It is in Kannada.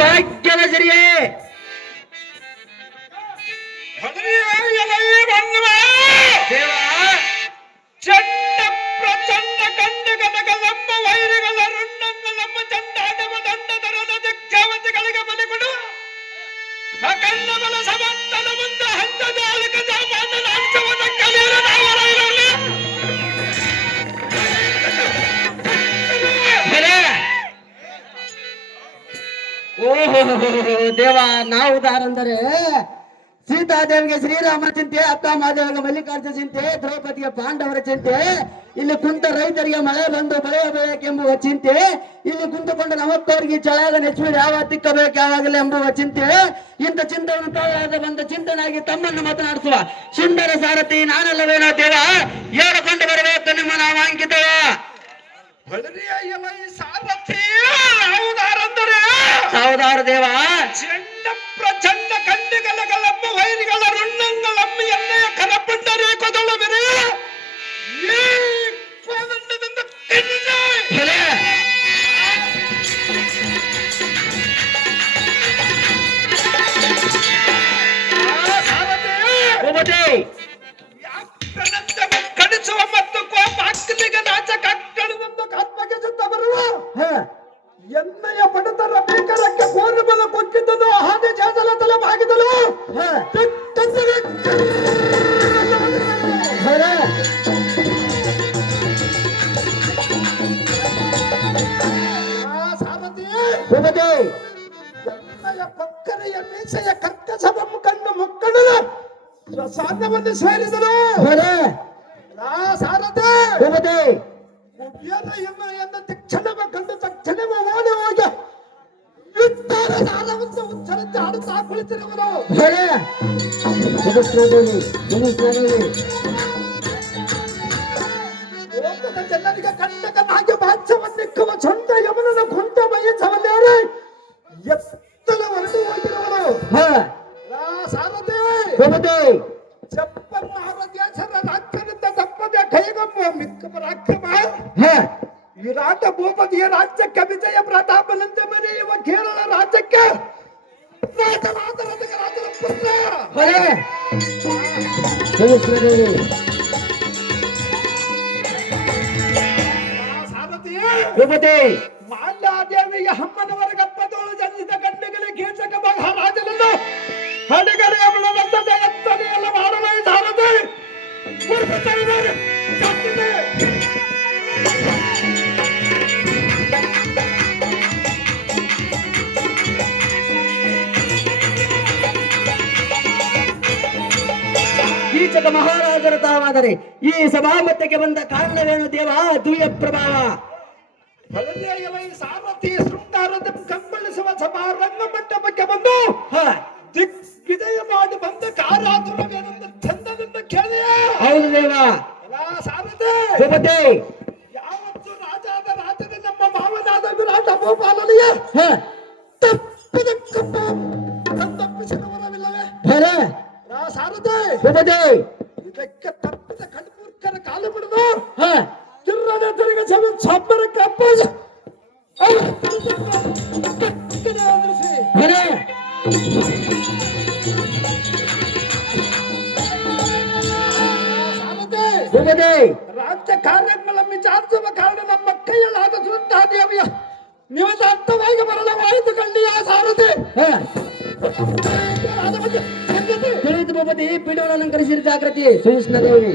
ಭಾಗ್ಯದ ಸಿರಿಯೇ ದೇವ ಚಂಡ ಪ್ರಚಂಡ ಕಂಡಗಲಗಲಮ್ಮ ವೈರಿಗಳ ರುಂಡಂಗಲಮ್ಮ ಚಂಡಾಟವ ದಂಡದರದ ದಿಗ್ಜಾವತಿಗಳಿಗೆ ಬಲಿ ಕೊಡು ಕನ್ನಬಲ ಸಮಂತನ ಮುಂದೆ ಹಂತದ ಅಲಕ ಜಾಮಾನ ಅಂಶವದ ಕಲಿಯರ ನಾವರೈರಲ್ಲ ಓಹೋ ದೇವ ನಾವು ದಾರಂದರೆ ಸೀತಾದೇವಿಗೆ ಶ್ರೀರಾಮ ಚಿಂತೆ, ಅಕ್ಕ ಮಾದೇವಿಗೆ ಮಲ್ಲಿಕಾರ್ಜುನ ಚಿಂತೆ, ದ್ರೌಪದಿಗೆ ಪಾಂಡವರ ಚಿಂತೆ, ಇಲ್ಲಿ ಕುಂತ ರೈತರಿಗೆ ಮಳೆ ಬಂದು ಬೆಳೆಯಬೇಕೆಂಬುವ ಚಿಂತೆ, ಇಲ್ಲಿ ಕುಂತುಕೊಂಡು ನಮ್ಮಪ್ಪವರಿಗೆ ಚಳಾಗ ನೆಚ್ಚುವ ಯಾವ ತಿಕ್ಕಬೇಕು ಯಾವಾಗಲೇ ಎಂಬುವ ಚಿಂತೆ, ಇಂಥ ಚಿಂತೆಯನ್ನು ತಾಳಾದ ಬಂದ ಚಿಂತನಾಗಿ ತಮ್ಮನ್ನು ಮಾತನಾಡಿಸುವ ಸುಂದರ ಸಾರಥಿ ನಾನಲ್ಲವೇನೋ ದೇವ, ಹೇಳಿಕೊಂಡು ಬರಬೇಕು ನಿಮ್ಮ ನಾಮಾಂಕಿತವ. ಸಾವುದಾರ ದೇವ ಚಂಡ ಪ್ರಚಂಡ ಕಂಡಗಲಗಲಮ್ಮ ವೈರಿಗಳ ರುಂಡಂಗಲಮ್ಮ ಎಣ್ಣೆಯ ಕರಪಟ್ಟರೆ ಕೊದಳು ಬೆರೆ ಈ ಕೋದಂಡದಿಂದ ಕಡಿಸುವ ಮತ್ತು ಕೋಪ ಅಕ್ಕಲಿಗೆ ನಾಚ ಕಕ್ಕಳದಿಂದ ಆತ್ಮಗೆ ಸುತ್ತ ಬರುವ ಎಣ್ಣೆಯ ಪಡತರ ಬೇಕರಕ್ಕೆ ಕೋರಬಲ ಕೊಟ್ಟಿದ್ದನು ಹಾಗೆ ಜಾಜಲ ತಲೆ ಬಾಗಿದಲು ಎಣ್ಣೆಯ ಪಕ್ಕನೆಯ ಮೀಸೆಯ ಕರ್ಕಸವನ್ನು ಕಂಡು ಮಕ್ಕಳು ಸಾಧವನ್ನು ಸೇರಿದರು ಸಾರಥಿ ಎಂದ ತಕ್ಷಣವ ಕಂಡು ತಕ್ಷಣವ ಓಡಿ ಹೋಗಿ ಇಟ್ಟಾರ ಸಾಲವನ್ನು ಉಚ್ಚರಿಸಿ ಆಡುತ್ತಾ ಕುಳಿತಿರುವರು ಲೋಕದ ಜನರಿಗೆ ಕಂಡಕನಾಗಿ ಭಾಷ್ಯವನ್ನಿಕ್ಕುವ ಸೊಂಟ ಯಮನನ ಕುಂಟ ಬಯಸವಲ್ಲೇರೆ ಎತ್ತಲ ಹೊರಟು ಹೋಗಿರುವರು ಸಾರಥಿ ಚಪ್ಪನ್ನ ದೇಶದ ರಾಜ್ಯದಿಂದ ತಪ್ಪದೆ ಕೈಗೊಮ್ಮುವ ಮಿಕ್ಕ ಪರಾಕ್ರಮ ವಿರಾಟ ಭೂಪತಿಯ ರಾಜ್ಯಕ್ಕೆ ವಿಜಯ ಪ್ರತಾಪನಂತೆ ಮೆರೆಯುವ ಕೇರಳ ರಾಜ್ಯಕ್ಕೆ ರಾಜನ ಪುತ್ರ ಮಾಲ್ಯಾದೇವಿಯ ಅಮ್ಮನವರ ಗಪ್ಪದೋಳು ಜನಿಸಿದ ಗಂಡಗಳಿಗೆ ಕೀಚಕ ಮಹಾರಾಜನನ್ನು ಹಡಗರೆಯ ಎತ್ತನೆಯಲ್ಲ ಮಾಡಲೇ ಸಾರದೆ ಕೀಚಕ ಮಹಾರಾಜರ ತಾವಾದರೆ ಈ ಸಭಾಮಧ್ಯಕ್ಕೆ ಬಂದ ಕಾರಣವೇನು ದೇವ? ದುಯ್ಯ ಪ್ರಭಾವ ಸಾರಥಿ ಶೃಂಗಾರದ ಕಂಬಳಿಸುವ ಸಭಾ ರಂಗ ಮಂಟಪಕ್ಕೆ ಬಂದು ದಿಗ್ವಿಜಯ ಮಾಡಿ ಬಂದ ಕಾರಾತುರವೇನೆಂದು ಚಂದದಿಂದ ಕೇಳಿಯ. ಹೌದು ದೇವ. ಸಾರಥಿ ಯಾವತ್ತು ರಾಜಾದ ರಾಜನ ನಮ್ಮ ಮಾವನಾದ ವಿರಾಟ ಭೂಪಾಲನಿಗೆ ತಪ್ಪಿದ ತಪ್ಪಿಸಿದವರವಿಲ್ಲವೇ ಸಾರಥಿ? ಇದಕ್ಕೆ ತಪ್ಪಿದ ಕಣ್ಮೂರ್ಖರ ಕಾಲು ಬಿಡದು ಕಿರ್ರನೆ ತಿರುಗ ಸಬ್ಬರಕ್ಕೆ ಅಪ್ಪಜ ರಾಜ್ಯ ಕಾರ್ಯಗಳನ್ನು ವಿಚಾರಿಸುವ ಕಾರಣ ನಮ್ಮ ಕೈಯಲ್ಲಾದ ಸುಂದಾದೇವಿಯ ನಿಮಗೆ ಅರ್ಥವಾಗಿ ಬರಲವಾಯಿತು ಕಂಡಿಯ ಸಾರಥಿ. ತಿಳಿದು ಭೂಪತಿ ಪೀಠವನ್ನು ಅಲಂಕರಿಸಿದ ಜಾಗೃತಿ ಶ್ರೀಕೃಷ್ಣ ದೇವಿ.